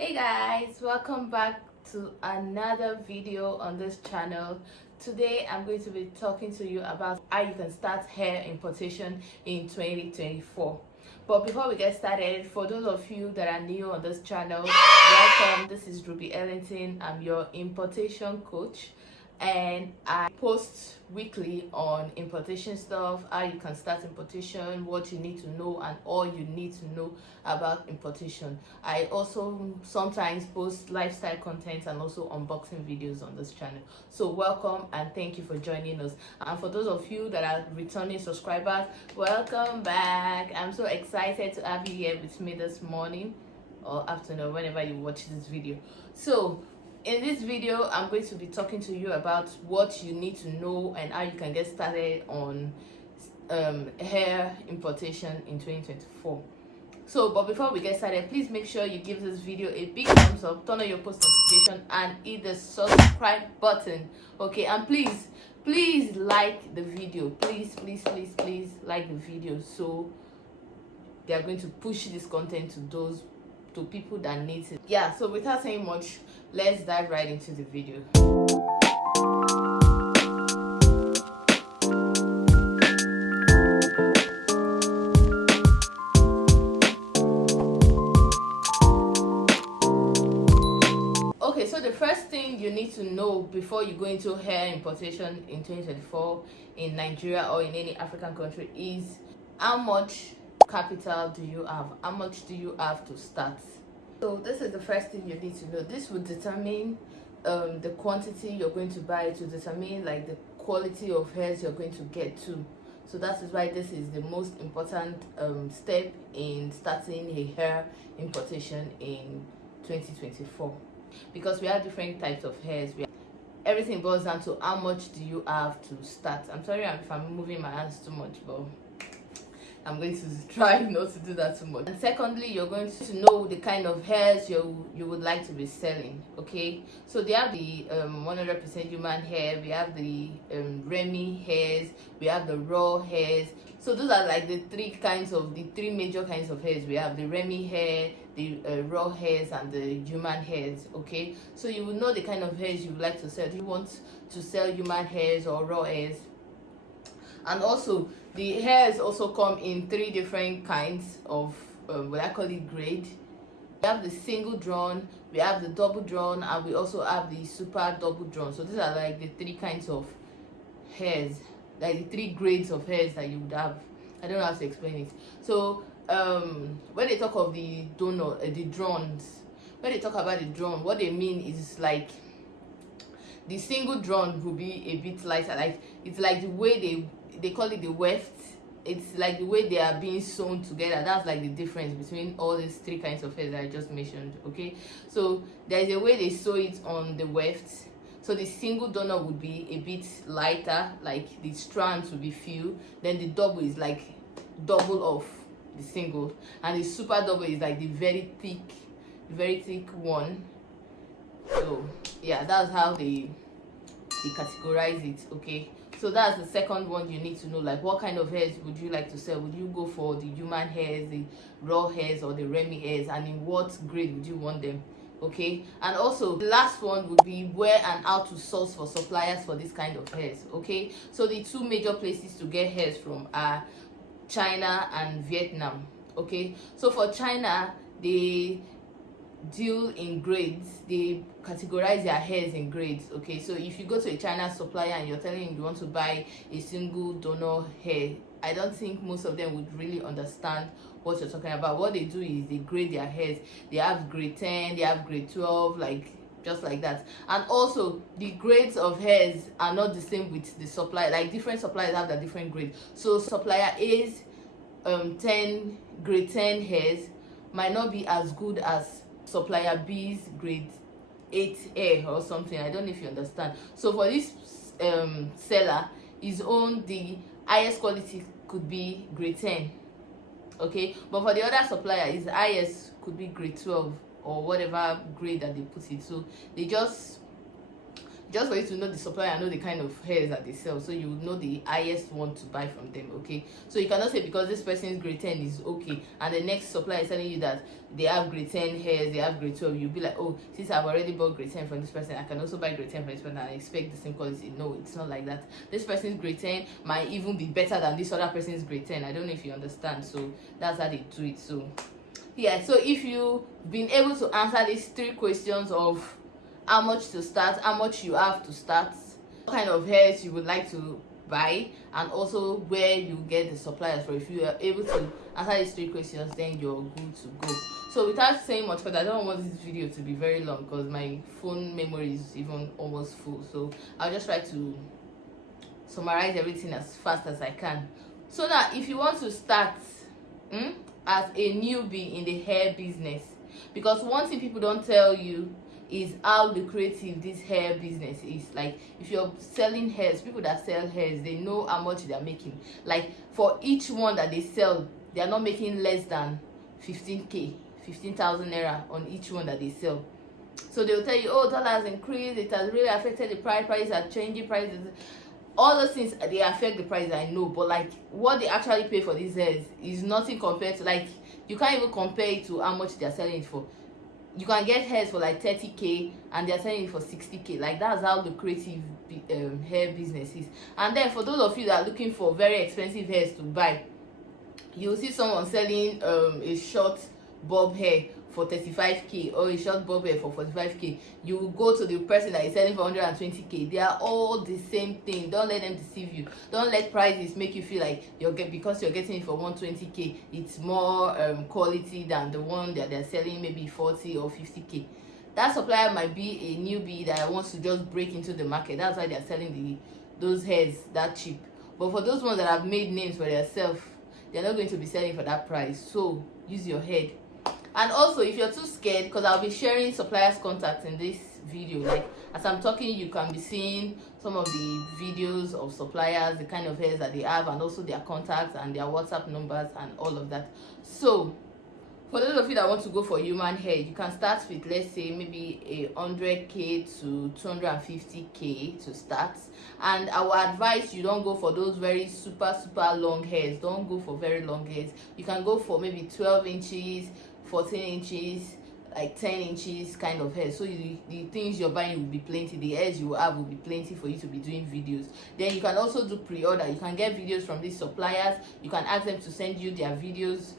Hey guys, welcome back to another video on this channel. Today I'm going to be talking to you about how you can start hair importation in 2024. But before we get started, for those of you that are new on this channel, welcome. This is Ruby Ellington. I'm your importation coach, and I post weekly on importation stuff, how you can start importation, what you need to know, and all you need to know about importation. I also sometimes post lifestyle content and also unboxing videos on this channel. So welcome and thank you for joining us. And for those of you that are returning subscribers, welcome back. I'm so excited to have you here with me this morning or afternoon, whenever you watch this video. So in this video, I'm going to be talking to you about what you need to know and how you can get started on hair importation in 2024. So, but before we get started, please make sure you give this video a big thumbs up, turn on your post notification, and hit the subscribe button. Okay, and please like the video. Please like the video, so they are going to push this content to people that need it. Yeah, so without saying much, let's dive right into the video. Okay, so the first thing you need to know before you go into hair importation in 2024 in Nigeria or in any African country is how much capital do you have? How much do you have to start? So this is the first thing you need to know. This will determine the quantity you're going to buy, to determine like the quality of hairs you're going to get to. So that is why this is the most important step in starting a hair importation in 2024, because we have different types of hairs. Everything boils down to how much do you have to start. I'm sorry if I'm moving my hands too much, but I'm going to try not to do that too much. And secondly, you're going to know the kind of hairs you would like to be selling. Okay, so they have the 100% human hair, we have the Remy hairs, we have the raw hairs. So those are like the three major kinds of hairs. We have the Remy hair, the raw hairs, and the human hairs. Okay, so you will know the kind of hairs you would like to sell. Do you want to sell human hairs or raw hairs? And also the hairs also come in three different kinds of what I call it grade. We have the single drawn, we have the double drawn, and we also have the super double drawn. So these are like the three kinds of hairs, like the three grades of hairs that you would have. I don't know how to explain it. So when they talk of the drawns, when they talk about the drawn, what they mean is like the single drawn will be a bit lighter. Like it's like the way they call it the weft. It's like the way they are being sewn together. That's like the difference between all these three kinds of hairs that I just mentioned. Okay, so there is a way they sew it on the weft. So the single donor would be a bit lighter, like the strands would be few. Then the double is like double of the single, and the super double is like the very thick one. So yeah, that's how they categorize it. Okay, so that's the second one you need to know, like what kind of hairs would you like to sell. Would you go for the human hairs, the raw hairs, or the Remy hairs, and in what grade would you want them? Okay, and also the last one would be where and how to source for suppliers for this kind of hairs. Okay, so the two major places to get hairs from are China and Vietnam. Okay, so for China, they deal in grades. They categorize their hairs in grades. Okay, so if you go to a China supplier and you're telling him you want to buy a single donor hair, I don't think most of them would really understand what you're talking about. What they do is they grade their hairs. They have grade 10, they have grade 12, like just like that. And also the grades of hairs are not the same with the supplier. Like different suppliers have their different grades. So supplier A's grade 10 hairs might not be as good as supplier B's grade 8 hair or something. I don't know if you understand. So for this seller, his own, the highest quality could be grade 10. Okay, but for the other supplier, his highest could be grade 12 or whatever grade that they put it. So they just just for you to know the supplier and know the kind of hairs that they sell, so you know the highest one to buy from them. Okay, so you cannot say because this person's grade 10 is okay and the next supplier is telling you that they have grade 10 hairs, they have grade 12, you'll be like, oh, since I've already bought grade 10 from this person, I can also buy grade 10 from this person and expect the same quality. No, it's not like that. This person's grade 10 might even be better than this other person's grade 10. I don't know if you understand. So that's how they do it. So yeah, so if you've been able to answer these 3 questions of how much to start, how much you have to start, what kind of hairs you would like to buy, and also where you get the suppliers for, if you are able to answer these 3 questions, then you're good to go. So without saying much further, I don't want this video to be very long because my phone memory is even almost full. So I'll just try to summarize everything as fast as I can. So now, if you want to start as a newbie in the hair business, because one thing people don't tell you is how lucrative this hair business is. Like, if you're selling hairs, people that sell hairs, they know how much they're making. Like, for each one that they sell, they are not making less than 15,000 naira on each one that they sell. So they'll tell you, oh, dollars increased, it has really affected the prices are changing, prices, all those things, they affect the price, I know, but like what they actually pay for these hairs is nothing compared to, like, you can't even compare it to how much they're selling it for. You can get hairs for like 30k and they're selling it for 60k. Like, that's how lucrative hair business is. And then for those of you that are looking for very expensive hairs to buy, you'll see someone selling a short bob hair for 35k or a short bob hair for 45k. You go to the person that is selling for 120k. They are all the same thing. Don't let them deceive you. Don't let prices make you feel like because you're getting it for 120k, it's more quality than the one that they're selling maybe 40 or 50k. That supplier might be a newbie that wants to just break into the market. That's why they're selling those hairs that cheap. But for those ones that have made names for themselves, they're not going to be selling for that price. So use your head. And also, if you're too scared, because I'll be sharing suppliers' contacts in this video, like as I'm talking, you can be seeing some of the videos of suppliers, the kind of hairs that they have, and also their contacts and their WhatsApp numbers and all of that. So for those of you that want to go for human hair, you can start with, let's say, maybe 100k to 250k to start. And I will advise you don't go for those very super long hairs. Don't go for very long hairs. You can go for maybe 12 inches, 14 inches, like 10 inches kind of hair. So the things you're buying will be plenty, the hairs you will have will be plenty for you to be doing videos. Then you can also do pre-order. You can get videos from these suppliers. You can ask them to send you their videos,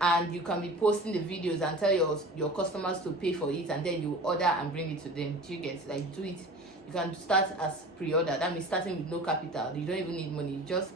and you can be posting the videos and tell your customers to pay for it, and then you order and bring it to them. Do you get, like, do it? You can start as pre-order. That means starting with no capital. You don't even need money. You just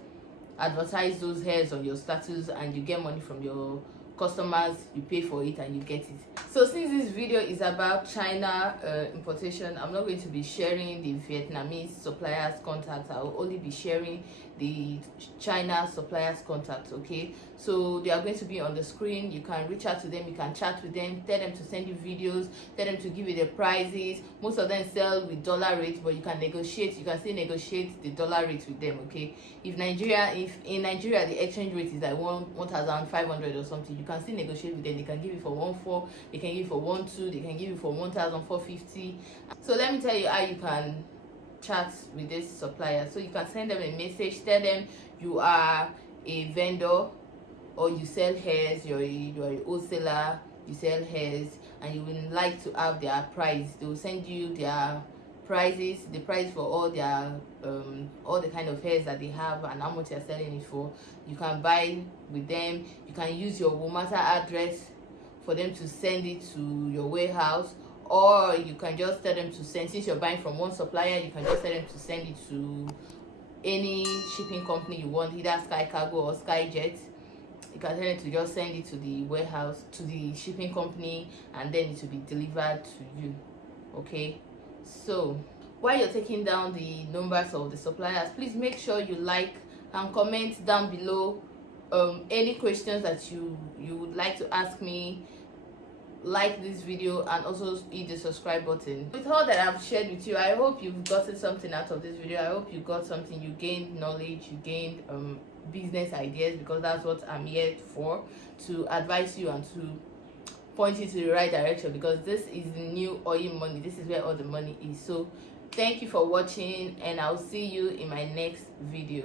advertise those hairs on your status and you get money from your customers. You pay for it and you get it. So since this video is about China importation, I'm not going to be sharing the Vietnamese suppliers contacts. I will only be sharing the China suppliers contacts. Okay, so they are going to be on the screen. You can reach out to them, you can chat with them, tell them to send you videos, tell them to give you the prices. Most of them sell with dollar rates, but you can negotiate. You can still negotiate the dollar rates with them. Okay, if in Nigeria the exchange rate is like 1,500 or something, you can still negotiate with them. They can give you for 1,400, they can give you for 1,200, they can give you for 1,450. So let me tell you how you can chat with this supplier. So you can send them a message, tell them you are a vendor or you sell hairs, you're a wholesaler, you sell hairs, and you would like to have their price. They will send you their prices, the price for all their all the kind of hairs that they have and how much they're selling it for. You can buy with them. You can use your Womata address for them to send it to your warehouse, or you can just tell them to send, since you're buying from one supplier, you can just tell them to send it to any shipping company you want, either Sky Cargo or Skyjet. You can tell them to just send it to the warehouse, to the shipping company, and then it will be delivered to you. Okay, so while you're taking down the numbers of the suppliers, please make sure you like and comment down below any questions that you would like to ask me. Like this video and also hit the subscribe button. With all that I've shared with you, I hope you've gotten something out of this video. I hope you got something, you gained knowledge, you gained business ideas, because that's what I'm here for, to advise you and to point you to the right direction, because this is the new oil money. This is where all the money is. So thank you for watching, and I'll see you in my next video.